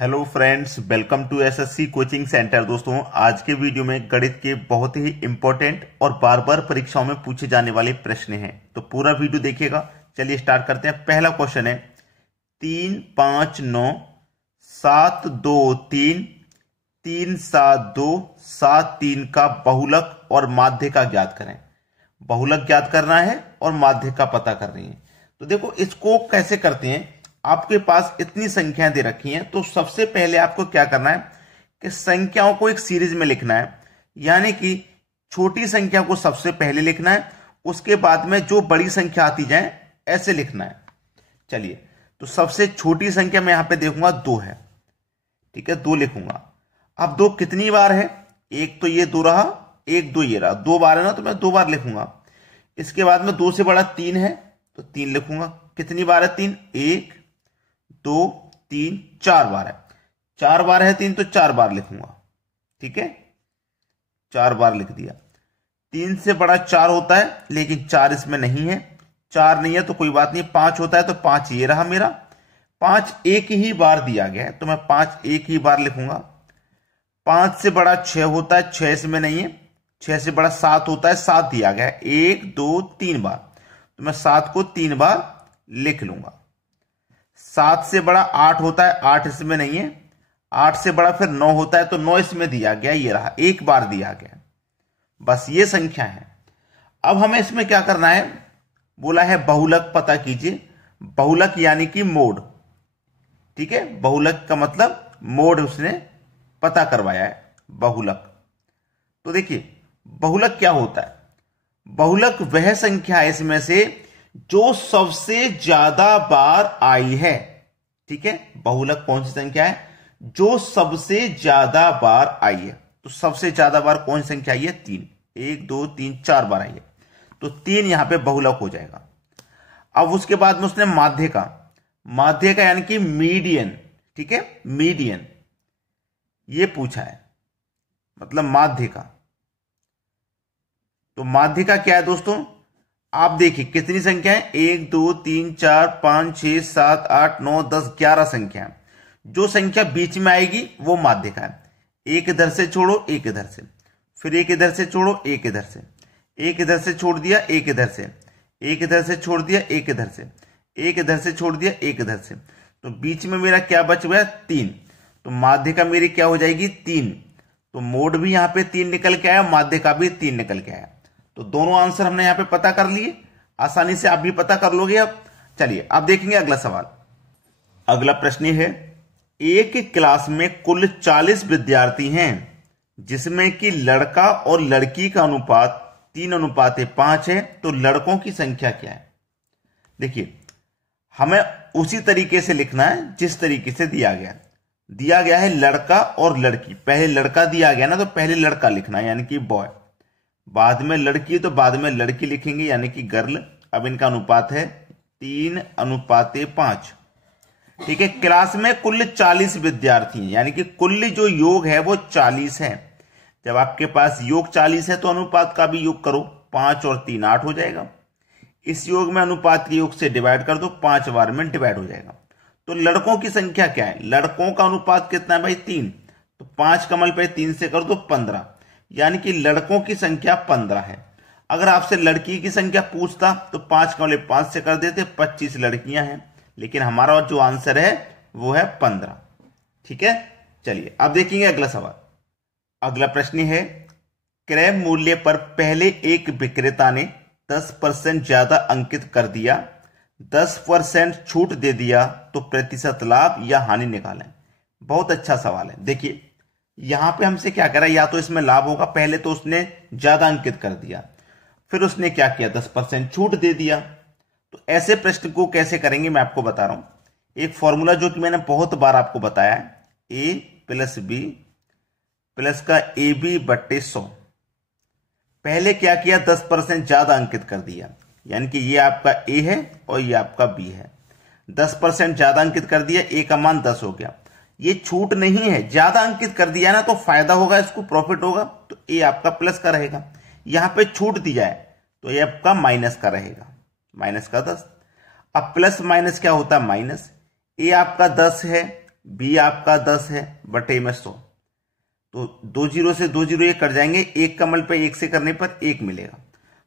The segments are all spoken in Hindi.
Hello friends, welcome to SSC coaching centre. दोस्तों, आज के वीडियो में गणित के बहुत ही इंपॉर्टेंट और बार बार परीक्षाओं में पूछे जाने वाले प्रश्न हैं, तो पूरा वीडियो देखिएगा। चलिए स्टार्ट करते हैं। पहला क्वेश्चन है 3, 5, 9, 7, 2, 3, 3, 7, 2, 7, 3 का बहुलक और माध्य का ज्ञात करें। बहुलक ज्ञात करना है और माध्य का पता कर रही है। तो देखो, इसको कैसे करते हैं। आपके पास इतनी संख्याएं दे रखी हैं, तो सबसे पहले आपको क्या करना है कि संख्याओं को एक सीरीज में लिखना है, यानी कि छोटी संख्या को सबसे पहले लिखना है, उसके बाद में जो बड़ी संख्या आती जाए ऐसे लिखना है। चलिए, तो सबसे छोटी संख्या मैं यहां पे देखूंगा 2 है, ठीक है, 2 लिखूंगा। अब 2 कितनी बार है, एक तो ये 2 रहा, एक 2 ये रहा, 2 बार है ना, तो मैं 2 बार लिखूंगा। इसके बाद में 2 से बड़ा 3 है तो 3 लिखूंगा। कितनी बार है 3, 1 2 3 4 बार है। 4 बार है 3 तो 4 बार लिखूंगा, ठीक है, 4 बार लिख दिया। 3 से बड़ा 4 होता है, लेकिन 4 इसमें नहीं है। 4 नहीं है तो कोई बात नहीं, 5 होता है तो 5 ये रहा मेरा। 5 एक ही बार दिया गया है तो मैं 5 एक ही बार लिखूंगा। 5 से बड़ा 6 होता है, 6 इसमें नहीं है। 6 से बड़ा 7 होता है, 7 दिया गया है 1 2 3 बार, तो मैं 7 को 3 बार लिख लूंगा। 7 से बड़ा 8 होता है, 8 इसमें नहीं है। 8 से बड़ा फिर 9 होता है तो 9 इसमें दिया गया, ये रहा, एक बार दिया गया। बस ये संख्या है। अब हमें इसमें क्या करना है, बोला है बहुलक पता कीजिए। बहुलक यानी कि मोड, ठीक है, बहुलक का मतलब मोड उसने पता करवाया है, बहुलक। तो देखिए, बहुलक क्या होता है। बहुलक वह संख्या है इसमें से जो सबसे ज्यादा बार आई है, ठीक है। बहुलक कौन सी संख्या है, जो सबसे ज्यादा बार आई है। तो सबसे ज्यादा बार कौन सी संख्या आई है, 3, 1 2 3 4 बार आई है, तो 3 यहां पे बहुलक हो जाएगा। अब उसके बाद में उसने माध्य का यानी कि मीडियन, ठीक है, मीडियन ये पूछा है, मतलब माध्य का। तो माध्य का क्या है दोस्तों, आप देखिए कितनी संख्या है, 1 2 3 4 5 6 7 8 9 10 11 संख्या है। जो संख्या बीच में आएगी वो माध्य का है। एक इधर से छोड़ो, एक इधर से, फिर एक इधर से छोड़ो, एक इधर से, एक इधर से छोड़ दिया, एक इधर से, एक इधर से छोड़ दिया, एक इधर से, एक इधर से छोड़ दिया, एक इधर से, तो बीच में मेरा क्या बच गया, 3। तो माध्य का मेरी क्या हो जाएगी, 3। तो मोड भी यहां पे 3 निकल के आया, माध्य का भी 3 निकल के आया। तो दोनों आंसर हमने यहां पे पता कर लिए, आसानी से आप भी पता कर लोगे। अब चलिए आप देखेंगे अगला सवाल। अगला प्रश्न है, एक क्लास में कुल 40 विद्यार्थी हैं, जिसमें कि लड़का और लड़की का अनुपात 3:5 है, तो लड़कों की संख्या क्या है। देखिए, हमें उसी तरीके से लिखना है जिस तरीके से दिया गया है लड़का और लड़की। पहले लड़का दिया गया ना, तो पहले लड़का लिखना है यानी कि बॉय, बाद में लड़की तो बाद में लड़की लिखेंगे यानी कि गर्ल। अब इनका अनुपात है 3:5, ठीक है। क्लास में कुल 40 विद्यार्थी हैं, यानी कि कुल जो योग है वो 40 है। जब आपके पास योग 40 है तो अनुपात का भी योग करो, 5 और 3 8 हो जाएगा। इस योग में अनुपात के योग से डिवाइड कर दो, 5 बार में डिवाइड हो जाएगा। तो लड़कों की संख्या क्या है, लड़कों का अनुपात कितना है भाई, 3। तो 5 कमल पे 3 से कर दो 15, यानी कि लड़कों की संख्या 15 है। अगर आपसे लड़की की संख्या पूछता तो 5 कमले 5 से कर देते, 25 लड़कियां हैं, लेकिन हमारा जो आंसर है वो है 15, ठीक है। चलिए अब देखेंगे अगला सवाल। अगला प्रश्न है, क्रय मूल्य पर पहले एक विक्रेता ने 10% ज्यादा अंकित कर दिया, 10% छूट दे दिया, तो प्रतिशत लाभ या हानि निकालें। बहुत अच्छा सवाल है। देखिए, यहां पे हमसे क्या करा, या तो इसमें लाभ होगा, पहले तो उसने ज्यादा अंकित कर दिया, फिर उसने क्या किया, 10% छूट दे दिया। तो ऐसे प्रश्न को कैसे करेंगे मैं आपको बता रहा हूं। एक फॉर्मूला जो कि मैंने बहुत बार आपको बताया है, a + b प्लस का ab बट्टे 100। पहले क्या किया, 10% ज्यादा अंकित कर दिया, यानी कि ये आपका a है और ये आपका b है। 10% ज्यादा अंकित कर दिया, a का मान 10 हो गया। ये छूट नहीं है, ज्यादा अंकित कर दिया ना तो फायदा होगा, इसको प्रॉफिट होगा, तो ए आपका प्लस का रहेगा। यहां पे छूट दी जाए तो ये आपका माइनस का रहेगा, माइनस का 10। अब प्लस माइनस क्या होता है, माइनस। ए आपका 10 है, बी आपका 10 है बटे में 100, तो 2 जीरो से 2 जीरो ये कट जाएंगे, एक का मल्टीप्लाई 1 से करने पर 1 मिलेगा।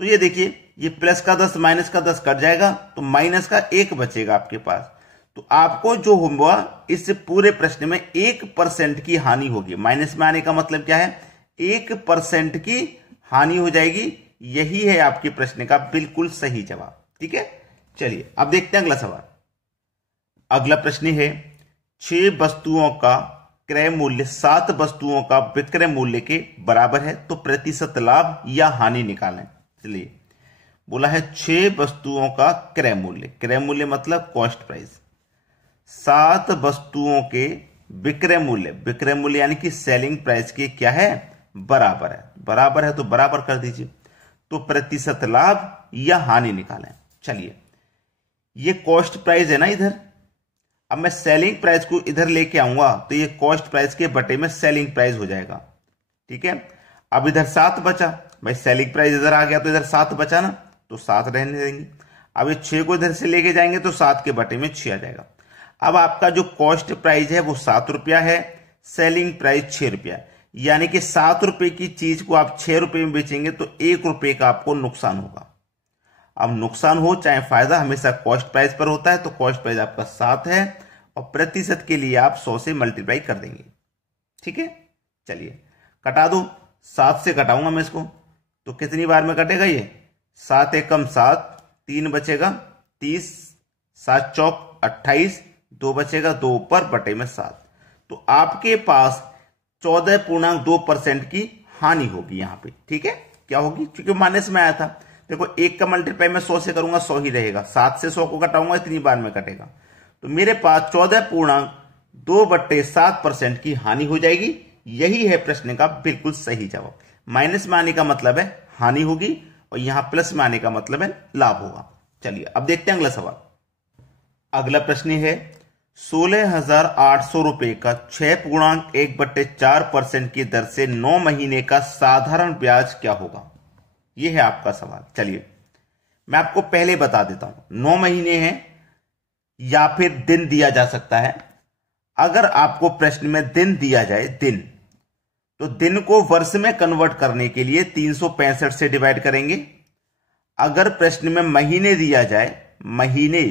तो ये देखिए ये प्लस का 10 माइनस का 10 कट जाएगा, तो माइनस का 1 बचेगा आपके पास। तो आपको जो हुआ इस पूरे प्रश्न में 1% की हानि होगी। माइनस में आने का मतलब क्या है, 1% की हानि हो जाएगी। यही है आपके प्रश्न का बिल्कुल सही जवाब। ठीक है, चलिए अब देखते हैं अगला सवाल। अगला प्रश्न है 6 वस्तुओं का क्रय मूल्य 7 वस्तुओं का विक्रय मूल्य के बराबर है, तो प्रतिशत लाभ या हानि निकालें। चलिए बोला है 6 वस्तुओं का क्रय मूल्य मतलब कॉस्ट प्राइस, 7 वस्तुओं के विक्रय मूल्य यानी कि सेलिंग प्राइस के क्या है, बराबर है तो बराबर कर दीजिए। तो प्रतिशत लाभ या हानि निकालें। चलिए ये कॉस्ट प्राइस है ना इधर, अब मैं सेलिंग प्राइस को इधर लेके आऊंगा तो ये कॉस्ट प्राइस के बटे में सेलिंग प्राइस हो जाएगा। ठीक है, अब इधर 7 बचा, भाई सेलिंग प्राइस इधर आ गया तो इधर 7 बचा ना, तो 7 रहने देंगे। अब ये 6 को इधर से लेके जाएंगे तो 7 के बटे में 6 आ जाएगा। अब आपका जो कॉस्ट प्राइस है वो 7 रुपया है, सेलिंग प्राइस 6 रुपया, यानी कि 7 रुपए की चीज को आप 6 रुपए में बेचेंगे तो 1 रुपए का आपको नुकसान होगा। अब नुकसान हो चाहे फायदा हमेशा कॉस्ट प्राइस पर होता है, तो कॉस्ट प्राइस आपका 7 है और प्रतिशत के लिए आप 100 से मल्टीप्लाई कर देंगे। ठीक है, चलिए कटा दो, 7 से कटाऊंगा मैं इसको, तो कितनी बार में कटेगा ये, 7 एकम 7, 3 बचेगा 30, 7 चौक 28, 2 बचेगा 2 ऊपर बटे में 7। तो आपके पास 14.2% की हानि होगी यहां पे। ठीक है, क्या होगी, क्योंकि माइनस में आया था। देखो 1 का मल्टीप्लाई मैं 100 से करूंगा 100 ही रहेगा, 7 से 100 को घटाऊंगा इतनी बार में कटेगा, तो मेरे पास 14.2/7% की हानि हो जाएगी। यही है प्रश्न का बिल्कुल सही जवाब। माइनस में आने का मतलब है हानि होगी और यहां प्लस में आने का मतलब है लाभ होगा। चलिए अब देखते हैं अगला सवाल। अगला प्रश्न है 16,800 रुपए का 6.1/4% की दर से 9 महीने का साधारण ब्याज क्या होगा। यह है आपका सवाल। चलिए मैं आपको पहले बता देता हूं, 9 महीने हैं या फिर दिन दिया जा सकता है। अगर आपको प्रश्न में दिन दिया जाए दिन, तो दिन को वर्ष में कन्वर्ट करने के लिए 365 से डिवाइड करेंगे। अगर प्रश्न में महीने दिया जाए महीने,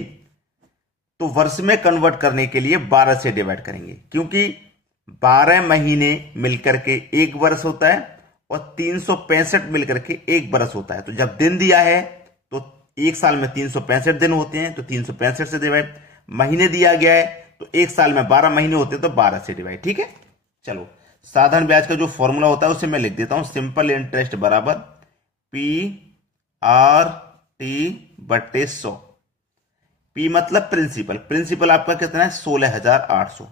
तो वर्ष में कन्वर्ट करने के लिए 12 से डिवाइड करेंगे, क्योंकि 12 महीने मिलकर के एक वर्ष होता है और 365 मिलकर के एक बरस होता है। तो जब दिन दिया है तो एक साल में 365 दिन होते हैं, तो 365 से डिवाइड। महीने दिया गया है तो एक साल में 12 महीने होते हैं, तो 12 से डिवाइड। ठीक है, चलो साधारण ब्याज का जो फॉर्मूला होता है उसे मैं लिख देता हूं। सिंपल इंटरेस्ट बराबर PRT/100। P मतलब प्रिंसिपल आपका कितना है, 16,800।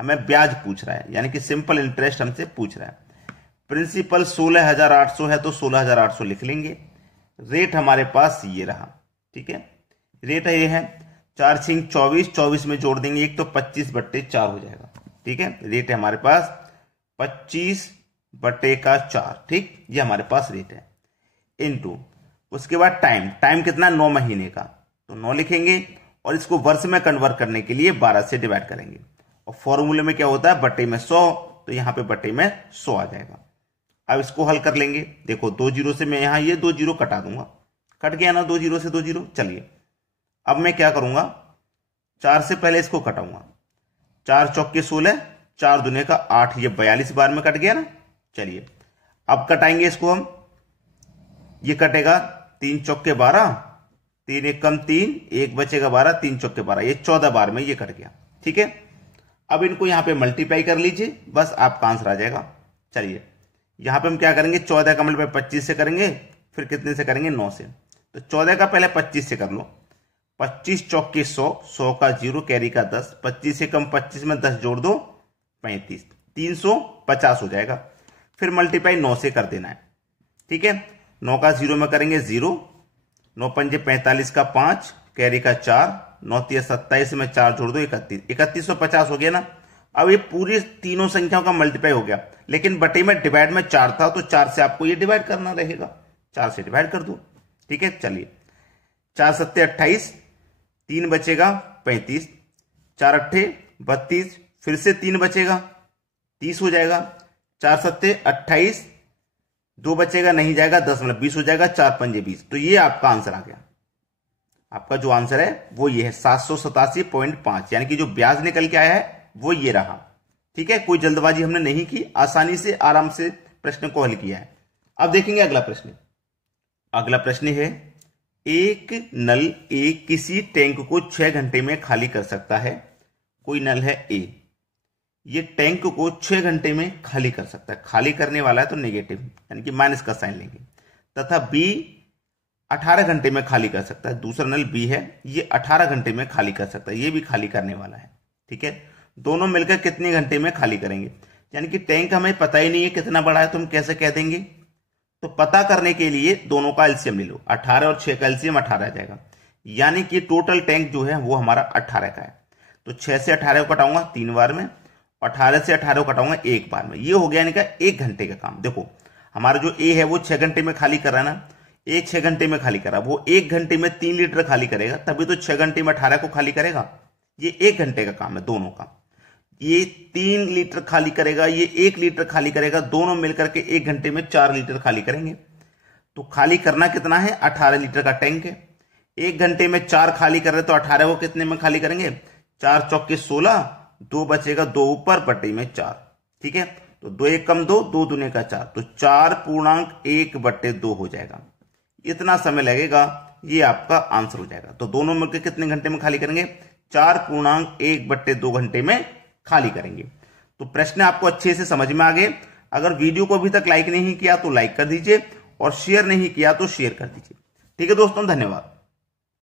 हमें ब्याज पूछ रहा है, यानी कि सिंपल इंटरेस्ट हमसे पूछ रहा है। प्रिंसिपल 16,800 है तो 16,800 लिख लेंगे। रेट हमारे पास ये रहा। ठीक है, रेट ये है 4 × 24, 24 में जोड़ देंगे 1 तो 25/4 हो जाएगा। ठीक है, रेट है हमारे पास 25/4। ठीक, ये हमारे पास रेट है। इनटू उसके बाद टाइम कितना, 9 महीने का, तो 9 लिखेंगे और इसको वर्ष में कन्वर्ट करने के लिए 12 से डिवाइड करेंगे। और फॉर्मूले में क्या होता है, बटे में 100, तो यहां पे बटे में 100 आ जाएगा। अब इसको हल कर लेंगे। देखो 2 जीरो से मैं यहां ये 2 जीरो कटा दूंगा, कट गया ना 2 जीरो से 2 जीरो। चलिए अब मैं क्या करूंगा, 4 से पहले इसको कटाऊंगा। 4 चौके 16, 4 दूने का 8, ये 42 बार में कट गया ना। चलिए अब कटाएंगे इसको हम, ये कटेगा 3 चौके 12, 3 एकम 3, 1 बचेगा 12, 3 चौके 12, ये 14 बार में ये कट गया। ठीक है, अब इनको यहां पे मल्टीप्लाई कर लीजिए, बस आपका आंसर आ जाएगा। चलिए यहां पे हम क्या करेंगे, 14 का मल्टीप्लाई 25 से करेंगे, फिर कितने से करेंगे, 9 से। तो 14 का पहले 25 से कर लो, 25 चौके 100, 100 का 0 कैरी का 10, 25 से कम 25 में 10 जोड़ दो 35, 350 हो जाएगा। फिर मल्टीप्लाई 9 से कर देना है। ठीक है, 9 का 0 में करेंगे 0, 9 पंजे 45 का 5 कैरी का 4, 9 तिया 27 में 4 जोड़ दो 31, 3150 हो गया ना। अब ये पूरी तीनों संख्याओं का मल्टीप्लाई हो गया, लेकिन बटे में डिवाइड में 4 था, तो 4 से आपको ये डिवाइड करना रहेगा, 4 से डिवाइड कर दो। ठीक है, चलिए 4 सत्ते 28, 3 बचेगा 35, 4 अट्ठे 32, फिर से 3 बचेगा, 30 हो जाएगा, 4 सत्ते 28, 2 बचेगा, नहीं जाएगा, 10 मतलब 20 हो जाएगा, 4 पंजे 20। तो ये आपका आंसर आ गया। आपका जो आंसर है वो ये है 787.5, यानी कि जो ब्याज निकल के आया है वो ये रहा। ठीक है, कोई जल्दबाजी हमने नहीं की, आसानी से आराम से प्रश्न को हल किया है। अब देखेंगे अगला प्रश्न। अगला प्रश्न है, एक नल ए किसी टैंक को 6 घंटे में खाली कर सकता है। कोई नल है ए, ये टैंक को 6 घंटे में खाली कर सकता है। खाली करने वाला है तो नेगेटिव, यानी कि माइनस का साइन लेंगे। तथा बी 18 घंटे में खाली कर सकता है। दूसरा नल बी है, ये 18 घंटे में खाली कर सकता है, ये भी खाली करने वाला है। ठीक है, दोनों मिलकर कितने घंटे में खाली करेंगे? यानी कि टैंक हमें पता ही नहीं है कितना बड़ा है, तो हम कैसे कह देंगे? तो पता करने के लिए दोनों का एलसीएम ले लो। 18 और 6 का एलसीएम 18 आ जाएगा, यानी कि टोटल टैंक जो है वो हमारा 18 का है। तो 6 से 18 को कटाऊंगा 3 बार में, 18 से 18 को कटाऊंगा 1 बार में। ये हो गया यानी कि 1 घंटे का काम। देखो हमारा जो ए है वो 6 घंटे में खाली कर रहा है ना, ए 6 घंटे में खाली कर रहा है, वो 1 घंटे में 3 लीटर खाली करेगा, तभी तो 6 घंटे में 18 को खाली करेगा। ये 1 घंटे का काम है दोनों का। ये 3 लीटर खाली करेगा, ये 1 लीटर खाली करेगा, दोनों मिलकर के 1 घंटे में 4 लीटर खाली करेंगे। तो खाली करना कितना है? 18 लीटर का टैंक है। 1 घंटे में 4 खाली कर रहे तो 18 को कितने में खाली करेंगे? 4 चौके 16, 2 बचेगा, 2 ऊपर बटे में 4। ठीक है, तो 2 1 कम 2, 2 दूने का 4, तो 4.1/2 हो जाएगा। इतना समय लगेगा, ये आपका आंसर हो जाएगा। तो दोनों मिलकर कितने घंटे में खाली करेंगे? 4.1/2 घंटे में खाली करेंगे। तो प्रश्न आपको अच्छे से समझ में आ गए। अगर वीडियो को अभी तक लाइक नहीं किया तो लाइक कर दीजिए, और शेयर नहीं किया तो शेयर कर दीजिए। ठीक है दोस्तों, धन्यवाद।